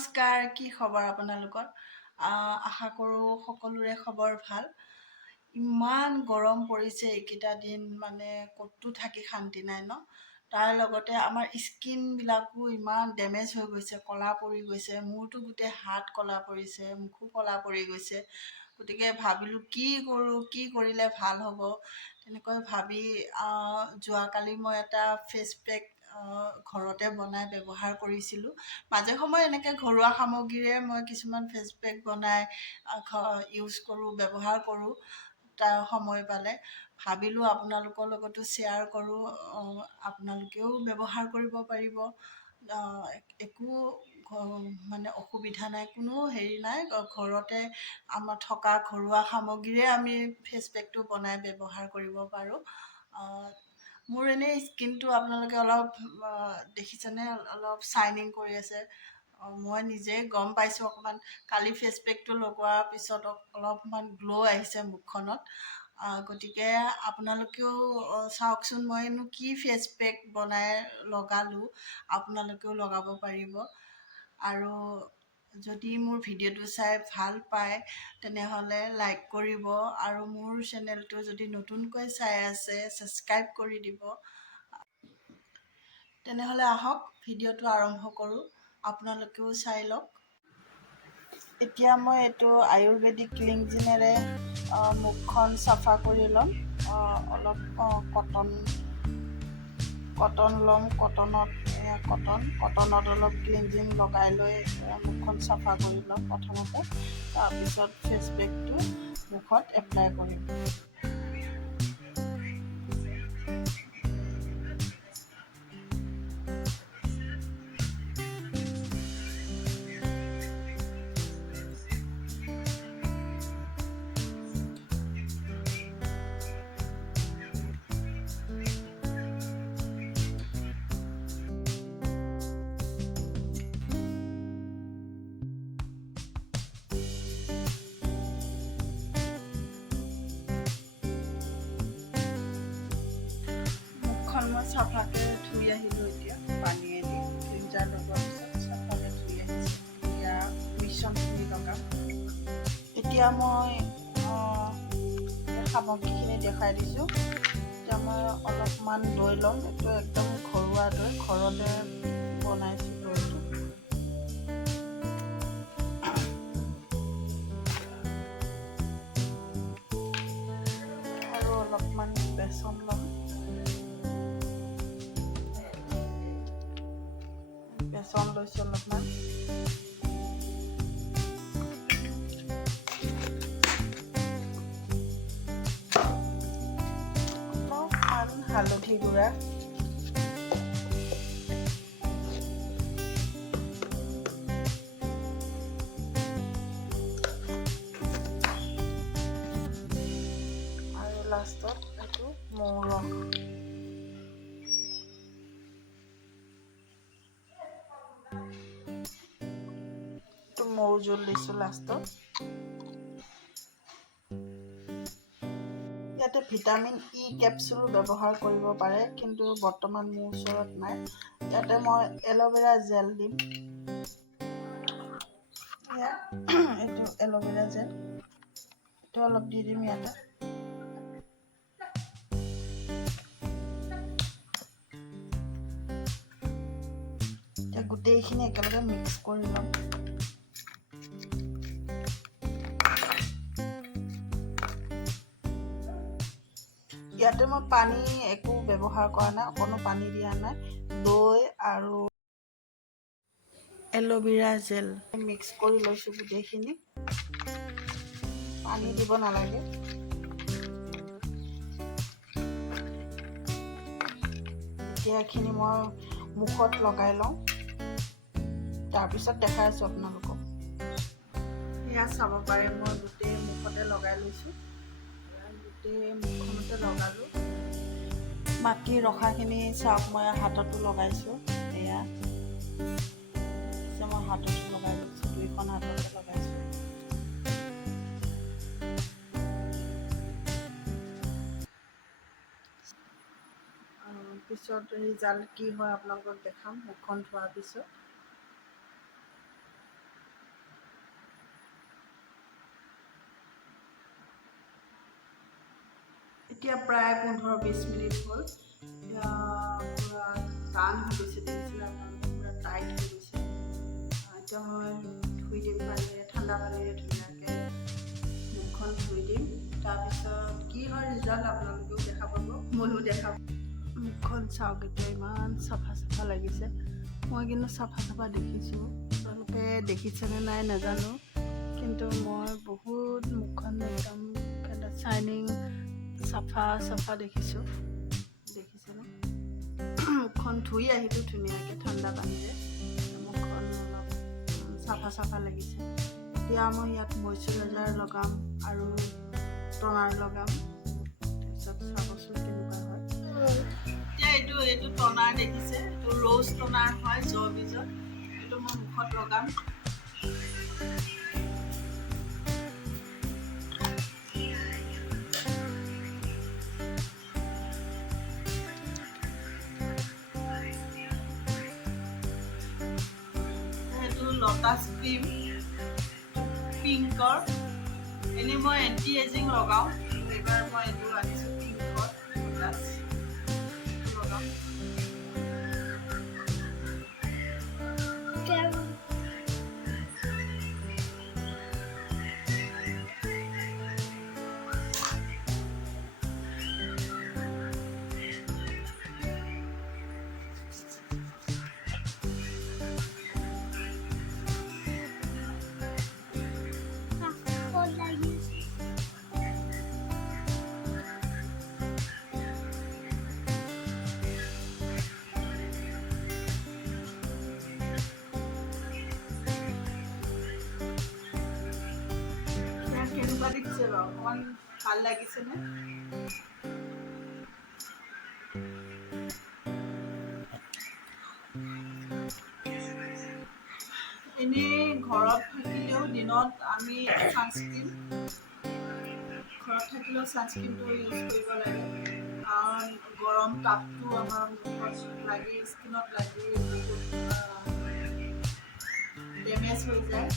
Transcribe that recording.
নমস্কাৰ, কি খবৰ আপোনালোকৰ? আশা কৰোঁ সকলোৰে খবৰ ভাল। ইমান গৰম পৰিছে এইকেইটা দিন, মানে ক'তো থাকি শান্তি নাই ন। তাৰ লগতে আমাৰ স্কিনবিলাকো ইমান ডেমেজ হৈ গৈছে, ক'লা পৰি গৈছে। মোৰতো গোটেই হাত ক'লা পৰিছে, মুখো ক'লা পৰি গৈছে। গতিকে ভাবিলোঁ কি কৰোঁ, কি কৰিলে ভাল হ'ব। তেনেকৈ ভাবি যোৱাকালি মই এটা ফেচ পেক ঘৰতে বনাই ব্যৱহাৰ কৰিছিলোঁ। মাজে সময়ে এনেকৈ ঘৰুৱা সামগ্ৰীৰে মই কিছুমান ফেচ পেক বনাই ইউজ কৰোঁ, ব্যৱহাৰ কৰোঁ। তাৰ সময় পালে ভাবিলোঁ আপোনালোকৰ লগতো শ্বেয়াৰ কৰোঁ, আপোনালোকেও ব্যৱহাৰ কৰিব পাৰিব। একো মানে অসুবিধা নাই, কোনো হেৰি নাই। ঘৰতে আমাৰ থকা ঘৰুৱা সামগ্ৰীৰে আমি ফেচ পেকটো বনাই ব্যৱহাৰ কৰিব পাৰোঁ। মোৰ এনেই স্কিনটো আপোনালোকে অলপ দেখিছেনে, অলপ শ্বাইনিং কৰি আছে। মই নিজে গম পাইছোঁ অকণমান। কালি ফেচ পেকটো লগোৱাৰ পিছত অলপমান গ্ল' আহিছে মুখখনত। গতিকে আপোনালোকেও চাওকচোন, মইনো কি ফেচ পেক বনাই লগালোঁ, আপোনালোকেও লগাব পাৰিব। আৰু যদি মোৰ ভিডিঅ'টো চাই ভাল পায় তেনেহ'লে লাইক কৰিব, আৰু মোৰ চেনেলটো যদি নতুনকৈ চাই আছে ছাবস্ক্ৰাইব কৰি দিব। তেনেহ'লে আহক ভিডিঅ'টো আৰম্ভ কৰোঁ, আপোনালোকেও চাই লওক। এতিয়া মই এইটো আয়ুৰ্বেদিক ক্লিনজিনেৰে মুখখন চাফা কৰি ল'ম। অলপ কটন ল'ম। কটনত অলপ ক্লিনজিং লগাই লৈ মুখখন চাফা কৰি ল'ম প্ৰথমতে। তাৰপিছত ফেচ পেকটো মুখত এপ্লাই কৰিম। মই চাফাকৈ ধুই আহিলোঁ। এতিয়া পানীয়েদি ক্লিনজাৰ লগোৱাৰ পিছত চাফাকৈ ধুই আহিছোঁ। এতিয়া মিশ্ৰণখিনি লগাম। এতিয়া মই সামগ্ৰীখিনি দেখাই দিছোঁ। এতিয়া মই অলপমান দৈ ল'ম। এইটো একদম ঘৰুৱা দৈ, ঘৰতে বনাইছোঁ দৈটো। আৰু অলপমান বেচন ল'ম। বেচন লৈছোঁ অলপমান। অলপমান হালধি গুড়া। আৰু লাষ্টত এইটো মৌ ৰস। মৌ জোল দিছোঁ লাষ্টত। ইয়াতে ভিটামিন ই কেপচুল ব্যৱহাৰ কৰিব পাৰে, কিন্তু বৰ্তমান মোৰ ওচৰত নাই। ইয়াতে মই এল'ভেৰা জেল দিম। এইটো এল'ভেৰা জেল, এইটো অলপ দি দিম ইয়াতে। এতিয়া গোটেইখিনি একেলগে মিক্স কৰি ল'ম। ইয়াতে মই পানী একো ব্যৱহাৰ কৰা নাই, অকণো পানী দিয়া নাই। দৈ আৰু এল'ভেৰা জেল মিক্স কৰি লৈছোঁ গোটেইখিনি। পানী দিব নালাগে। এতিয়া এইখিনি মই মুখত লগাই লওঁ, তাৰপিছত দেখাই আছোঁ আপোনালোকক। এয়া চাব পাৰে, মই গোটেই মুখতে লগাই লৈছোঁ। গোটেই মুখখনতে লগালোঁ। বাকী ৰখাখিনি চাওক, মই হাততো লগাইছোঁ। এয়া মই হাততো লগাই লৈছোঁ, দুইখন হাততে লগাইছোঁ। পিছত ৰিজাল্ট কি হয় আপোনালোকক দেখাম মুখখন ধোৱাৰ পিছত। এতিয়া প্ৰায় 15-20 মিনিট হ'ল। এতিয়া পূৰা টান হৈ গৈছে, দেখিছিলে আপোনালোকে, পূৰা টাইট হৈ গৈছে। এতিয়া মই ধুই দিম পানীৰে, ঠাণ্ডা পানীৰে ধুনীয়াকৈ মুখখন ধুই দিম। তাৰপিছত কি হয় ৰিজাল্ট আপোনালোকেও দেখা পাব, ময়ো দেখা পাব। মুখখন চাওক, এতিয়া ইমান চাফা চাফা লাগিছে। মই কিন্তু চাফা দেখিছোঁ, আপোনালোকে দেখিছেনে নাই নাজানো, কিন্তু মই বহুত মুখখন একদম শ্বাইনিং চাফা দেখিছোঁ। দেখিছেনে? মুখখন ধুই আহিলোঁ ধুনীয়াকৈ ঠাণ্ডা পানীৰে, মুখখন অলপ চাফা লাগিছে। এতিয়া মই ইয়াত মইশ্চাৰাইজাৰ লগাম আৰু টনাৰ লগাম। তাৰপিছত চাবচোন কেনেকুৱা হয়। এতিয়া এইটো টনাৰ দেখিছে, এইটো ৰ'জ টনাৰ হয়, জ বীজত। এইটো মই মুখত লগাম। লটাছ ক্ৰীম পিংকৰ, এনেই মই এণ্টি এজিং লগাওঁ, এইবাৰ মই এইটো আনিছোঁ পিংকৰ লটাছ লগাম। কেনেকুৱা দেখিছে বাৰু, অকণমান ভাল লাগিছেনে? এনেই ঘৰত থাকিলেও দিনত আমি ছানস্ক্ৰীনটো ইউজ কৰিব লাগে, কাৰণ গৰম তাপটো আমাৰ মুখত লাগি, স্কিনত লাগি বহুত ডেমেজ হৈ যায়।